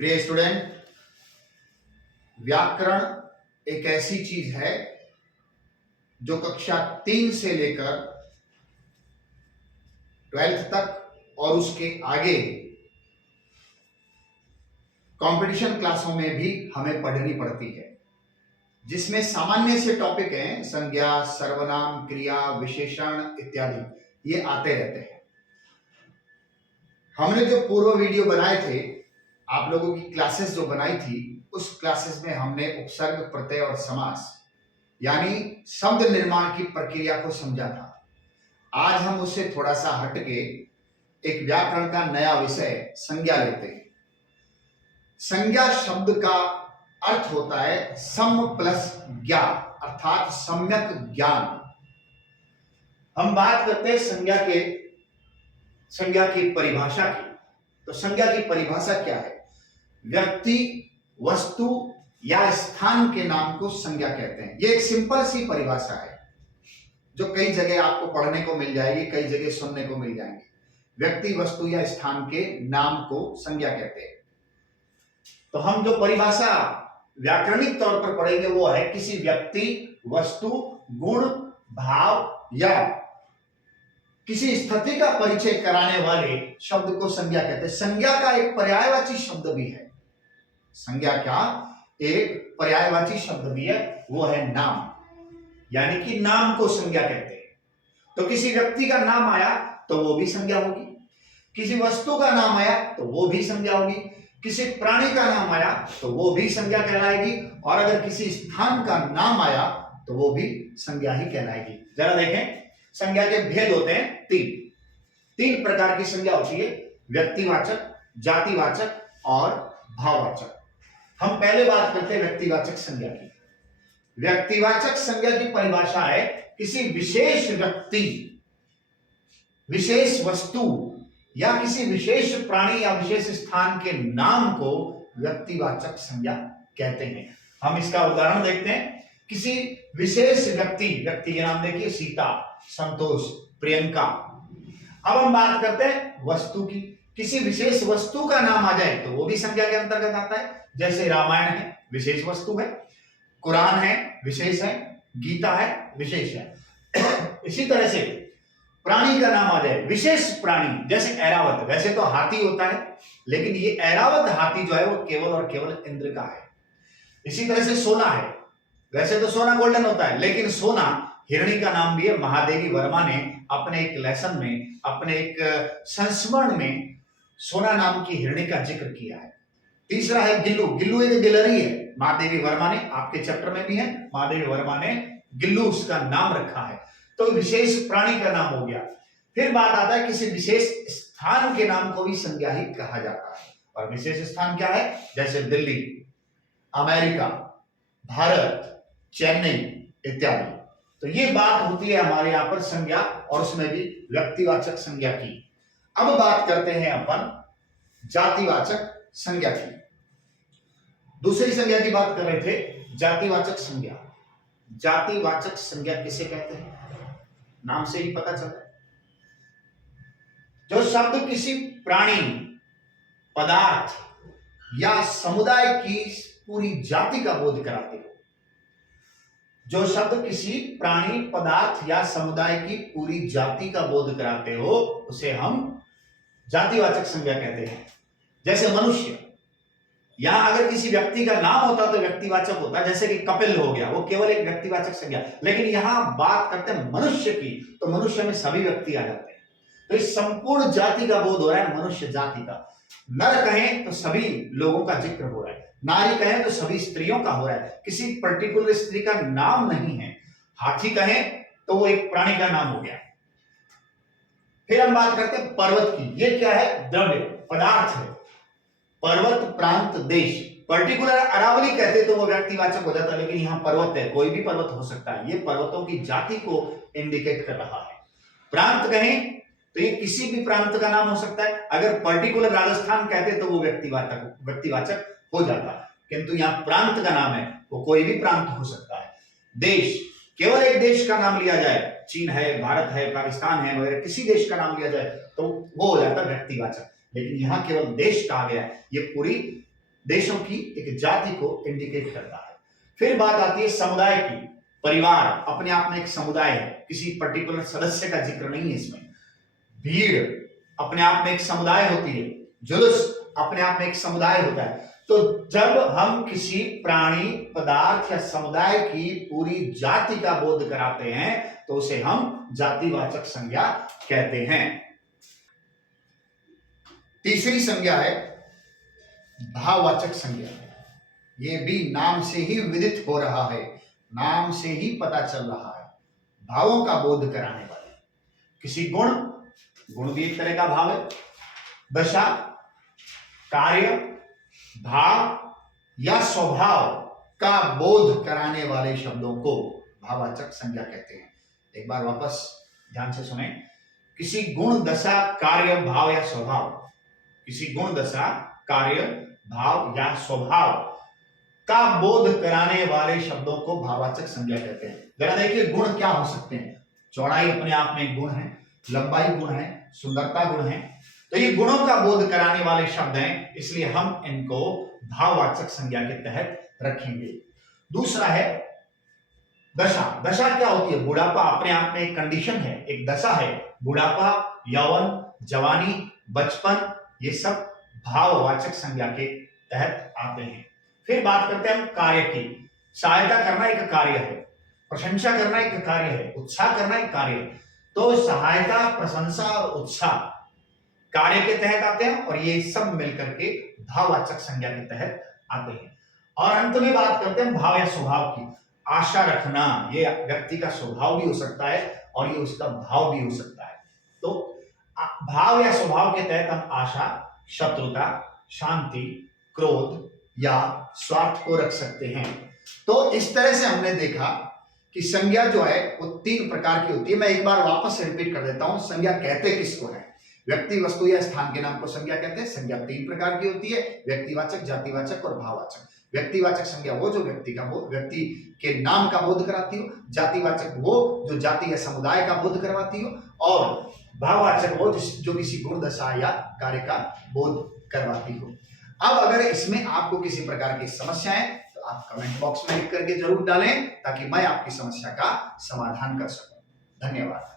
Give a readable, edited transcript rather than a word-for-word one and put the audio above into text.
प्रिय स्टूडेंट, व्याकरण एक ऐसी चीज है जो कक्षा 3 से लेकर 12th तक और उसके आगे कंपटीशन क्लासों में भी हमें पढ़नी पड़ती है, जिसमें सामान्य से टॉपिक हैं संज्ञा, सर्वनाम, क्रिया, विशेषण इत्यादि। ये आते रहते हैं। हमने जो पूर्व वीडियो बनाए थे, आप लोगों की क्लासेस जो बनाई थी, उस क्लासेस में हमने उपसर्ग, प्रत्यय और समास यानी शब्द निर्माण की प्रक्रिया को समझा था। आज हम उससे थोड़ा सा हटके एक व्याकरण का नया विषय संज्ञा लेते हैं। संज्ञा शब्द का अर्थ होता है सम प्लस ज्ञा, अर्थात सम्यक ज्ञान। हम बात करते हैं संज्ञा की परिभाषा की। तो संज्ञा की परिभाषा क्या है? व्यक्ति, वस्तु या स्थान के नाम को संज्ञा कहते हैं। ये एक सिंपल सी परिभाषा है जो कई जगह आपको पढ़ने को मिल जाएगी, कई जगह सुनने को मिल जाएंगी। व्यक्ति, वस्तु या स्थान के नाम को संज्ञा कहते हैं। तो हम जो परिभाषा व्याकरणिक तौर पर पढ़ेंगे वो है किसी व्यक्ति, वस्तु, गुण, भाव या किसी स्थिति का परिचय कराने वाले शब्द को संज्ञा कहते हैं। संज्ञा का एक पर्यायवाची शब्द भी है। संज्ञा का एक पर्यायवाची शब्द भी है, वो है नाम, यानी कि नाम को संज्ञा कहते हैं। तो किसी व्यक्ति का नाम आया तो वो भी संज्ञा होगी, किसी वस्तु का नाम आया तो वो भी संज्ञा होगी, किसी प्राणी का नाम आया तो वो भी संज्ञा कहलाएगी, और अगर किसी स्थान का नाम आया तो वो भी संज्ञा ही कहलाएगी। जरा देखें, संज्ञा के भेद होते हैं तीन प्रकार की संज्ञा होती है: व्यक्तिवाचक, जातिवाचक और भाववाचक। हम पहले बात करते हैं व्यक्तिवाचक संज्ञा की। व्यक्तिवाचक संज्ञा की परिभाषा है किसी विशेष व्यक्ति, विशेष वस्तु या किसी विशेष प्राणी या विशेष स्थान के नाम को व्यक्तिवाचक संज्ञा कहते हैं। हम इसका उदाहरण देखते हैं। किसी विशेष व्यक्ति के नाम देखिए, सीता, संतोष, प्रियंका। अब हम बात करते हैं वस्तु की। किसी विशेष वस्तु का नाम आ जाए तो वो भी संज्ञा के अंतर्गत आता है। जैसे रामायण है, विशेष वस्तु है; कुरान है, विशेष है; गीता है, विशेष है। इसी तरह से प्राणी का नाम आ जाए, विशेष प्राणी, जैसे ऐरावत। वैसे तो हाथी होता है, लेकिन ये ऐरावत हाथी जो है वो केवल और केवल इंद्र का है। इसी तरह से सोना है। वैसे तो सोना गोल्डन होता है, लेकिन सोना हिरणी का नाम भी है। महादेवी वर्मा ने अपने एक लेसन में, अपने एक संस्मरण में सोना नाम की हिरणी का जिक्र किया है। तीसरा है गिल्लू। गिल्लू एक गिलहरी है। महादेवी वर्मा ने, आपके चैप्टर में भी है, महादेवी वर्मा ने गिल्लू उसका नाम रखा है। तो विशेष प्राणी का नाम हो गया। फिर बात आता है किसी विशेष स्थान के नाम को भी संज्ञा ही कहा जाता है। और विशेष स्थान क्या है? जैसे दिल्ली, अमेरिका, भारत, चेन्नई इत्यादि। तो ये बात होती है हमारे यहां पर संज्ञा, और उसमें भी व्यक्तिवाचक संज्ञा की। अब बात करते हैं अपन जातिवाचक संज्ञा की। दूसरी संज्ञा की बात कर रहे थे, जातिवाचक संज्ञा। जातिवाचक संज्ञा किसे कहते हैं? नाम से ही पता चलता है। जो शब्द किसी प्राणी, पदार्थ या समुदाय की पूरी जाति का बोध कराते हो। जो शब्द किसी प्राणी, पदार्थ या समुदाय की पूरी जाति का बोध कराते हो, उसे हम जातिवाचक संज्ञा कहते हैं। जैसे मनुष्य, यहां अगर किसी व्यक्ति का नाम होता तो व्यक्तिवाचक होता, जैसे कि कपिल हो गया, वो केवल एक व्यक्तिवाचक संज्ञा। लेकिन यहां बात करते हैं मनुष्य की, तो मनुष्य में सभी व्यक्ति आ जाते हैं। तो इस संपूर्ण जाति का बोध हो रहा है, मनुष्य जाति का। नर कहें तो सभी लोगों का जिक्र हो रहा है, नारी कहें तो सभी स्त्रियों का हो रहा है, किसी पर्टिकुलर स्त्री का नाम नहीं है। हाथी कहें तो वो एक प्राणी का नाम हो गया। फिर हम बात करते हैं पर्वत की। ये क्या है? द्रव्य, पदार्थ है। पर्वत, प्रांत, देश। पर्टिकुलर अरावली कहते तो वो व्यक्तिवाचक हो जाता, लेकिन यहां पर्वत है, कोई भी पर्वत हो सकता है। ये पर्वतों की जाति को इंडिकेट कर रहा है। प्रांत कहें तो ये किसी भी प्रांत का नाम हो सकता है। अगर पर्टिकुलर राजस्थान कहते तो वो व्यक्तिवाचक हो जाता, किंतु यहाँ प्रांत का नाम है, वो कोई भी प्रांत हो सकता है। देश, केवल एक देश का नाम लिया जाए, चीन है, भारत है, पाकिस्तान है वगैरह, किसी देश का नाम लिया जाए तो वो हो जाता है व्यक्तिवाचक। लेकिन यहां केवल देश कहा गया है, ये पूरी देशों की एक जाति को इंडिकेट करता है। फिर बात आती है समुदाय की। परिवार अपने आप में एक समुदाय है, किसी पर्टिकुलर सदस्य का जिक्र नहीं है इसमें। भीड़ अपने आप में एक समुदाय होती है, जुलूस अपने आप में एक समुदाय होता है। तो जब हम किसी प्राणी, पदार्थ या समुदाय की पूरी जाति का बोध कराते हैं तो उसे हम जातिवाचक संज्ञा कहते हैं। तीसरी संज्ञा है भाववाचक संज्ञा। ये भी नाम से ही विदित हो रहा है, नाम से ही पता चल रहा है, भावों का बोध कराने वाले। किसी गुण भी एक तरह का भाव है, दशा, कार्य, भाव या स्वभाव का बोध कराने वाले शब्दों को भाववाचक संज्ञा कहते हैं। एक बार वापस ध्यान से सुने। किसी गुण, दशा, कार्य, भाव या स्वभाव, किसी गुण, दशा, कार्य, भाव या स्वभाव का बोध कराने वाले शब्दों को भाववाचक संज्ञा कहते हैं। जरा देखिए गुण क्या हो सकते हैं। चौड़ाई अपने आप में एक गुण है, लंबाई गुण है, सुंदरता गुण है। तो ये गुणों का बोध कराने वाले शब्द हैं, इसलिए हम इनको भाववाचक संज्ञा के तहत रखेंगे। दूसरा है दशा। दशा क्या होती है? बुढ़ापा अपने आप में एक कंडीशन है, एक दशा है। बुढ़ापा, यौवन, जवानी, बचपन, ये सब भाववाचक संज्ञा के तहत आते हैं। फिर बात करते हैं हम कार्य की। सहायता करना एक कार्य है, प्रशंसा करना एक कार्य है, उत्साह करना एक कार्य है। तो सहायता, प्रशंसा और उत्साह कार्य के तहत आते हैं और ये सब मिलकर के भाववाचक संज्ञा के तहत आते हैं। और अंत में बात करते हैं भाव या स्वभाव की। आशा रखना, ये व्यक्ति का स्वभाव भी हो सकता है और ये उसका भाव भी हो सकता है। तो भाव या स्वभाव के तहत हम आशा, शत्रुता, शांति, क्रोध या स्वार्थ को रख सकते हैं। तो इस तरह से हमने देखा कि संज्ञा जो है वो 3 प्रकार की होती है। मैं एक बार वापस रिपीट कर देता हूं, संज्ञा कहते किसको है? व्यक्ति, वस्तु या स्थान के नाम को संज्ञा कहते हैं। संज्ञा 3 प्रकार की होती है, व्यक्तिवाचक, जातिवाचक और भाववाचक। व्यक्तिवाचक संज्ञा वो जो व्यक्ति के नाम का बोध कराती हो, जातिवाचक वो जो जाति या समुदाय का बोध करवाती हो, और भाववाचक वो जो किसी गुण, दशा या कार्य का बोध करवाती हो। अब अगर इसमें आपको किसी प्रकार की समस्या है तो आप कमेंट बॉक्स में लिख करके जरूर डालें ताकि मैं आपकी समस्या का समाधान कर सकूं। धन्यवाद।